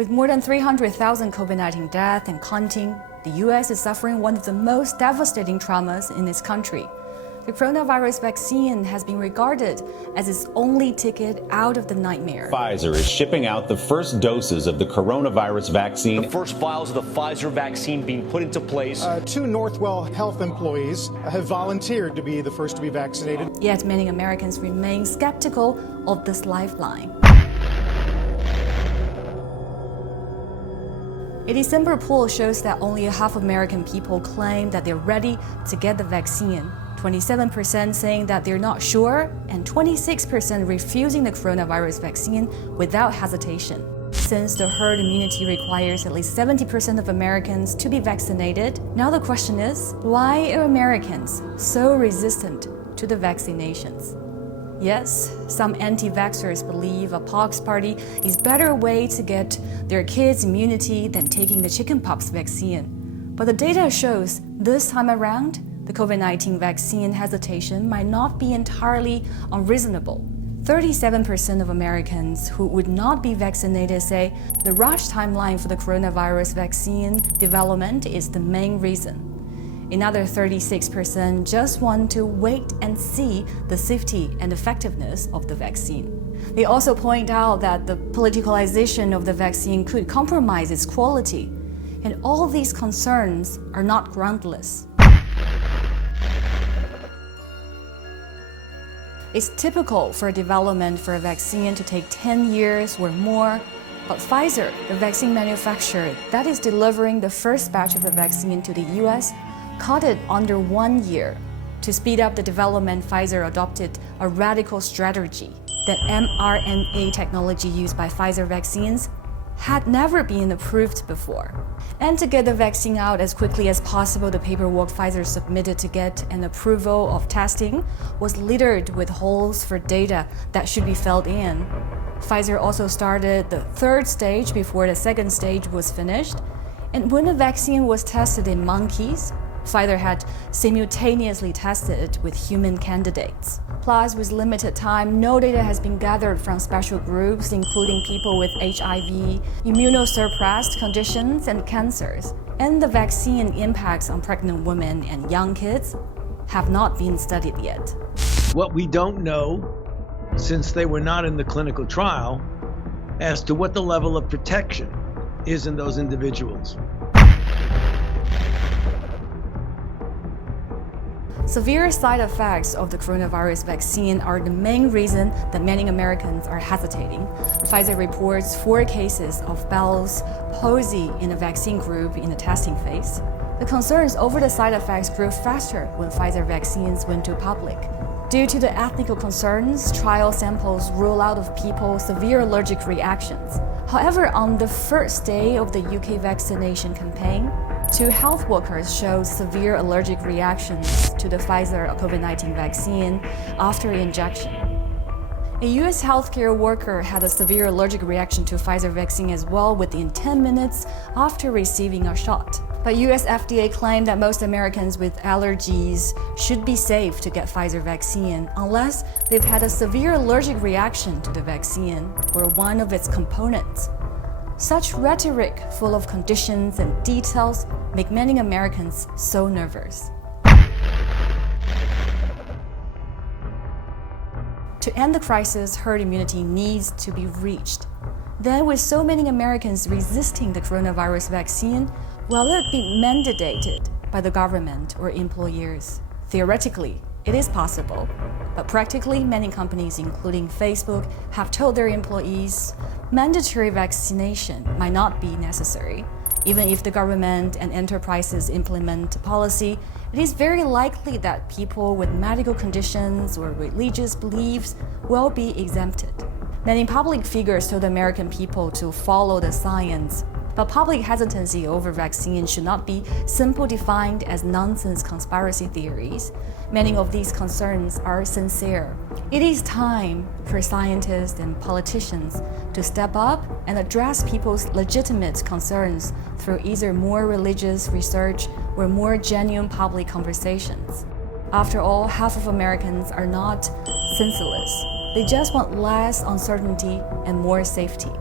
With more than 300,000 COVID-19 deaths and counting, the US is suffering one of the most devastating traumas in its country. The coronavirus vaccine has been regarded as its only ticket out of the nightmare. Pfizer is shipping out the first doses of the coronavirus vaccine. The first vials of the Pfizer vaccine being put into place. 2 Northwell Health employees have volunteered to be the first to be vaccinated. Yet many Americans remain skeptical of this lifeline. A December poll shows that only half of American people claim that they're ready to get the vaccine. 27% saying that they're not sure, and 26% refusing the coronavirus vaccine without hesitation. Since the herd immunity requires at least 70% of Americans to be vaccinated, now the question is, why are Americans so resistant to the vaccinations? Yes, some anti-vaxxers believe a pox party is a better way to get their kids immunity than taking the chickenpox vaccine. But the data shows this time around, the COVID-19 vaccine hesitation might not be entirely unreasonable. 37% of Americans who would not be vaccinated say the rush timeline for the coronavirus vaccine development is the main reason. Another 36% just want to wait and see the safety and effectiveness of the vaccine. They also point out that the politicalization of the vaccine could compromise its quality, and all these concerns are not groundless. It's typical for development for a vaccine to take 10 years or more, but Pfizer, the vaccine manufacturer that is delivering the first batch of the vaccine to the US, caught it under 1 year. To speed up the development, Pfizer adopted a radical strategy that mRNA technology used by Pfizer vaccines had never been approved before. And to get the vaccine out as quickly as possible, the paperwork Pfizer submitted to get an approval of testing was littered with holes for data that should be filled in. Pfizer also started the third stage before the second stage was finished. And when the vaccine was tested in monkeys, Pfizer had simultaneously tested it with human candidates. Plus, with limited time, no data has been gathered from special groups, including people with HIV, immunosuppressed conditions, and cancers. And the vaccine impacts on pregnant women and young kids have not been studied yet. What we don't know, since they were not in the clinical trial, as to what the level of protection is in those individuals. Severe side effects of the coronavirus vaccine are the main reason that many Americans are hesitating. Pfizer reports 4 cases of Bell's palsy in the vaccine group in the testing phase. The concerns over the side effects grew faster when Pfizer vaccines went to public. Due to the ethical concerns, trial samples rule out of people severe allergic reactions. However, on the first day of the UK vaccination campaign, 2 health workers showed severe allergic reactions to the Pfizer COVID-19 vaccine after injection. A US healthcare worker had a severe allergic reaction to Pfizer vaccine as well within 10 minutes after receiving a shot. But US FDA claimed that most Americans with allergies should be safe to get Pfizer vaccine unless they've had a severe allergic reaction to the vaccine or one of its components. Such rhetoric full of conditions and details make many Americans so nervous. To end the crisis, herd immunity needs to be reached. Then, with so many Americans resisting the coronavirus vaccine, will it be mandated by the government or employers? Theoretically, it is possible, but practically, many companies, including Facebook, have told their employees mandatory vaccination might not be necessary. Even if the government and enterprises implement a policy, it is very likely that people with medical conditions or religious beliefs will be exempted. Many public figures told the American people to follow the science, but public hesitancy over vaccines should not be simply defined as nonsense conspiracy theories. Many of these concerns are sincere. It is time for scientists and politicians to step up and address people's legitimate concerns through either more religious research or more genuine public conversations. After all, half of Americans are not senseless. They just want less uncertainty and more safety.